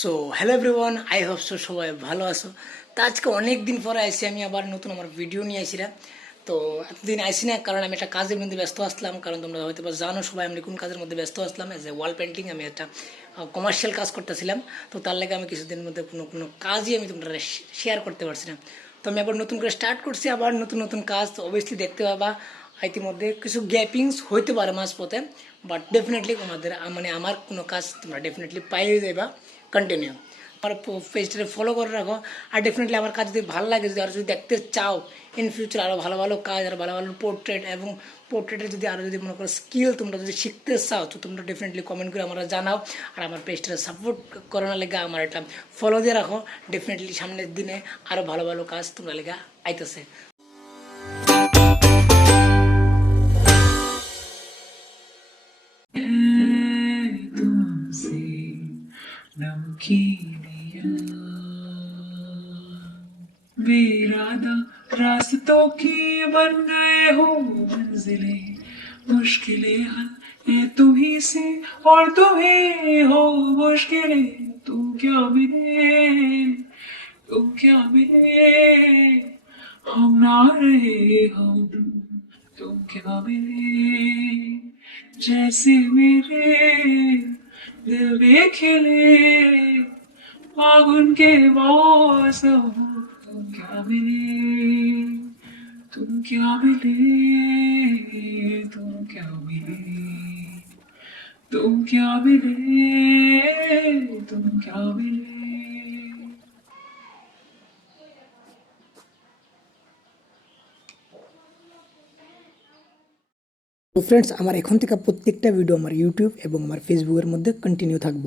So hello everyone I hope so সবাই ভালো আছো। তো আজকে অনেক দিন পরে আইসি, আমি আবার নতুন আমার ভিডিও নিয়ে আইছিলাম। তো এতদিন আইসি না, কারণ আমি একটা কাজের মধ্যে ব্যস্ত আসলাম, কারণ তোমরা হয়তো বা জানো সবাই আমি কোন কাজের মধ্যে ব্যস্ত আসলাম। এজ এ ওয়াল পেন্টিং আমি একটা কমার্শিয়াল কাজ করতেছিলাম। তো তার লাগে আমি কিছুদিনের মধ্যে কোনো কোনো কাজই আমি তোমরা শেয়ার করতে পারছি না। তো আমি আবার নতুন করে স্টার্ট করছি, আবার নতুন নতুন কাজ, তো অবভিয়াসলি দেখতে পাবা। ইতিমধ্যে কিছু গ্যাপিংস হইতে পারে মাঝপথে বাট ডেফিনেটলি আমাদের মানে আমার কোনো কাজ তোমরা ডেফিনেটলি পাইয়ে দেবা কন্টিনিউ আমার পেজটাকে ফলো করে রাখো, আর ডেফিনেটলি আমার কাজ যদি ভালো লাগে, যদি আরও যদি দেখতে চাও ইন ফিউচার আরও ভালো ভালো কাজ, আর ভালো ভালো পোর্ট্রেট এবং পোর্ট্রেটের যদি আরও যদি মনে করো স্কিল তোমরা যদি শিখতে চাও, তো তোমরা ডেফিনেটলি কমেন্ট করে আমরা জানাও, আর আমার পেজটা সাপোর্ট করানোর লেগে, আমার একটা ফলো দিয়ে রাখো। ডেফিনেটলি সামনের দিনে আরও ভালো ভালো কাজ তোমরা লেগে আইতেছে। बेरादा रास्तों की बन गए हो मंजिलें। मुश्किलें हल ये तुम्ही से और तुम्ही हो मुश्किलें। तुम क्या मिले? तुम क्या मिले? हम ना रहे हम तुम क्या मिले? जैसे मेरे दिल में खिले फागुन के मौसम तुम क्या मिले तुम क्या मिले तुम क्या मिले तुम क्या मिले तुम क्या मिले তো ফ্রেন্ডস আমার এখন থেকে প্রত্যেকটা ভিডিও আমার ইউটিউব এবং আমার ফেসবুকের মধ্যে কন্টিনিউ থাকব।